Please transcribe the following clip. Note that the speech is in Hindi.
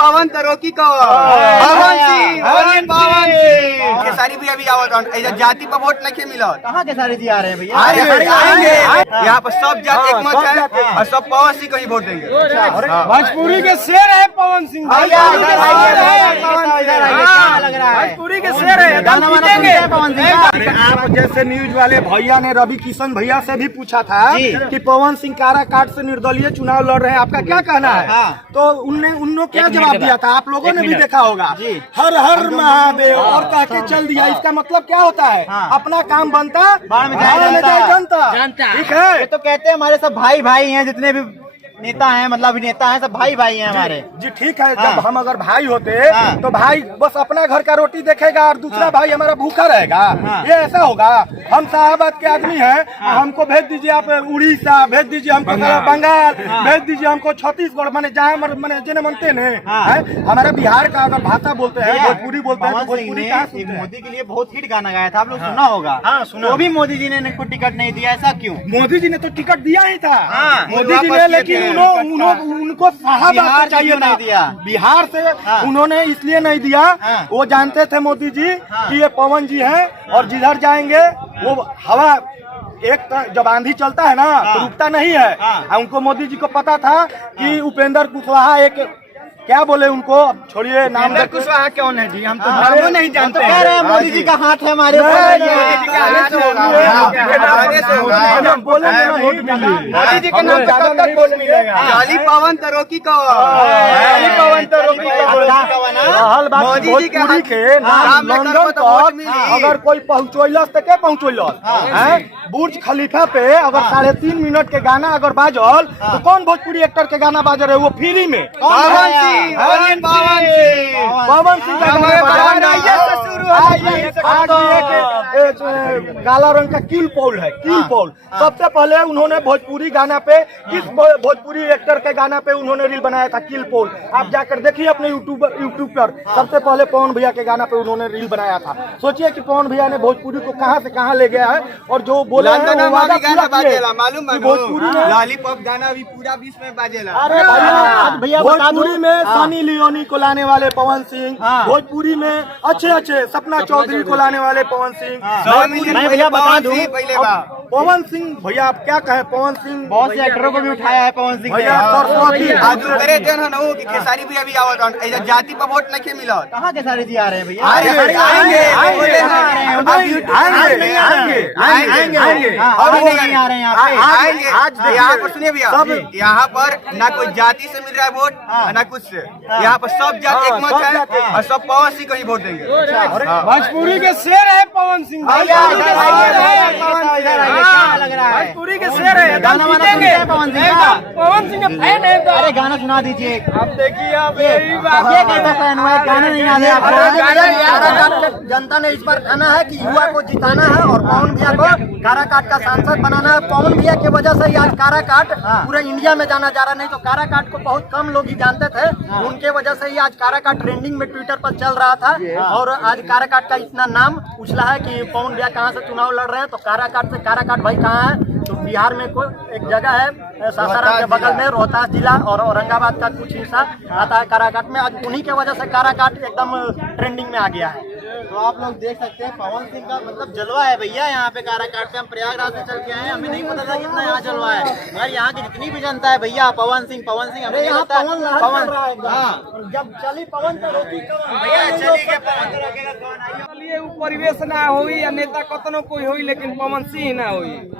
पवन तरोकी को पवन सिंह पवन सिंह खेसारी भी अभी आवत ऐसा जाति पर वोट नहीं मिला। कहाँ खेसारी जी आ रहे हैं भैया? आएंगे यहाँ पर सब जात एक मत है और सब पवन सिंह को ही वोट देंगे। भोजपुरी के शेर है पवन सिंह, भोजपुरी के शेर है, पवन सिंह। आप जैसे न्यूज वाले भैया ने रवि किशन भैया से भी पूछा था कि पवन सिंह काराकाट से निर्दलीय चुनाव लड़ रहे हैं, आपका क्या कहना है? तो उन्होंने क्या जवाब दिया था आप लोगों ने भी देखा होगा, हर हर महादेव और कह के चल दिया। इसका मतलब क्या होता है? अपना काम बनता बाहर में जाए जनता। ठीक है, ये तो कहते हैं हमारे सब भाई भाई हैं, जितने भी नेता हैं मतलब अभिनेता हैं सब भाई भाई हैं हमारे। जी ठीक है, जब हम अगर भाई होते तो भाई बस अपना घर का रोटी देखेगा और दूसरा भाई हमारा भूखा रहेगा? ये ऐसा होगा? हम शाहबाद के आदमी हैं, हमको भेज दीजिए आप उड़ीसा, भेज दीजिए हमको बंगाल, भेज दीजिए हमको छत्तीसगढ़, माने जहाँ माने जिन्हें मनते हैं। हमारा बिहार का अगर भाषा बोलते हैं, भोजपुरी बोलते हैं, भोजपुरी मोदी के लिए बहुत हिट गाना गाया था, आप लोग सुना होगा। तो भी मोदी जी ने इनको टिकट नहीं दिया, ऐसा क्यों? मोदी जी ने तो टिकट दिया ही था, मोदी जी ने, लेकिन उनको शाहबाद चाहिए नहीं दिया, बिहार से उन्होंने इसलिए नहीं दिया। वो जानते थे मोदी जी कि ये पवन जी हैं और जिधर जाएंगे वो हवा एक जब आंधी चलता है ना तो रुकता नहीं है। उनको मोदी जी को पता था कि उपेंद्र कुशवाहा एक क्या बोले उनको, अब छोड़िए नाम, कुशवाहा कौन है जी? हम तो नाम नहीं जानते। कह रहे हैं मोदी जी का हाथ है हमारे ऊपर। मोदी जी के नाम पे कब तक वोट मिलेगा? जाली पवन तरोकी को पवन तरोकी मोदी जी के नाम लंदन तक अगर कोई पहुँचोलस तो क्या पहुँचोलस? बुर्ज खलीफा पे अगर 3.5 मिनट के गाना अगर बाजल तो कौन भोजपुरी एक्टर के गाना बाज रहे? वो फ्री में पवन सिंह काला रंग का किल पॉल है, किल पॉल। सबसे पहले उन्होंने भोजपुरी गाना पे, किस भोजपुरी एक्टर के गाना पे उन्होंने रील बनाया था? किल पॉल। आप जाकर देखिए अपने यूट्यूब पर, सबसे पहले पवन भैया के गाना पे उन्होंने रील बनाया था। सोचिए कि पवन भैया ने भोजपुरी को कहां से कहां ले गया है, और जो बोला मालूम भोजपुरी लॉलीपॉप गाना अभी पूरा विश्व में बाजेला। अरे भैया भोजपुरी में सनी लियोनी को लाने वाले पवन सिंह, भोजपुरी में अच्छे सपना चौधरी को लाने वाले पवन सिंह। भैया बता दूं पवन सिंह भैया आप क्या कहें? पवन सिंह बहुत से एक्टरों को भी उठाया है पवन सिंह भैया। खेसारी भी अभी आवत ऐसा जाति पर वोट नहीं मिला। कहाँ खेसारी जी आ रहे हैं भैया? आएंगे। यहाँ पर सुनिए भैया, यहाँ पर ना कोई जाति से मिल रहा है वोट ना कुछ से, यहाँ पर सब जात एक मत है और सब पवन सिंह को ही वोट देंगे। भोजपुरी के शेर है पवन सिंह, भोजपुरी के शेर है, पवन सिंह का फैन है। अरे गाना सुना दीजिए। आप देखिए, आप ये कैसा फैन हुआ है? गाना नहीं याद है आपको? जनता ने इस बार ठाना है कि युवा को जिताना है और पवन भैया को काराकाट का सांसद बनाना है। पवन भैया की वजह से ही आज काराकाट पूरे इंडिया में जाना जा रहा, नहीं तो काराकाट को बहुत कम लोग ही जानते थे। उनके वजह से ही आज काराकाट ट्रेंडिंग में ट्विटर पर चल रहा था, और आज काराकाट का इतना नाम उछला है कि पवन भैया कहाँ से चुनाव लड़ रहे हैं। तो काराकाट से, काराकाट भाई कहाँ है? तो बिहार में कोई एक जगह है सासाराम के बगल में, रोहतास जिला और औरंगाबाद का कुछ हिस्सा आता है काराकाट में। आज उन्हीं के वजह से काराकाट एकदम ट्रेंडिंग में आ गया है। तो आप लोग देख सकते हैं पवन सिंह का मतलब जलवा है भैया यहाँ पे काराकाट से। हम प्रयागराज से चल के आए हैं, हमें नहीं पता था कितना यहाँ जलवा है, मगर यहाँ की जितनी भी जनता है भैया पवन सिंह हमें नहीं लगता पवन। जब चली पवन तो रोकी भैया चली के पवन तो रोकेगा कौन? परिवेश ना होई या नेता कतनो कोई होई, लेकिन पवन सिंह ना होई।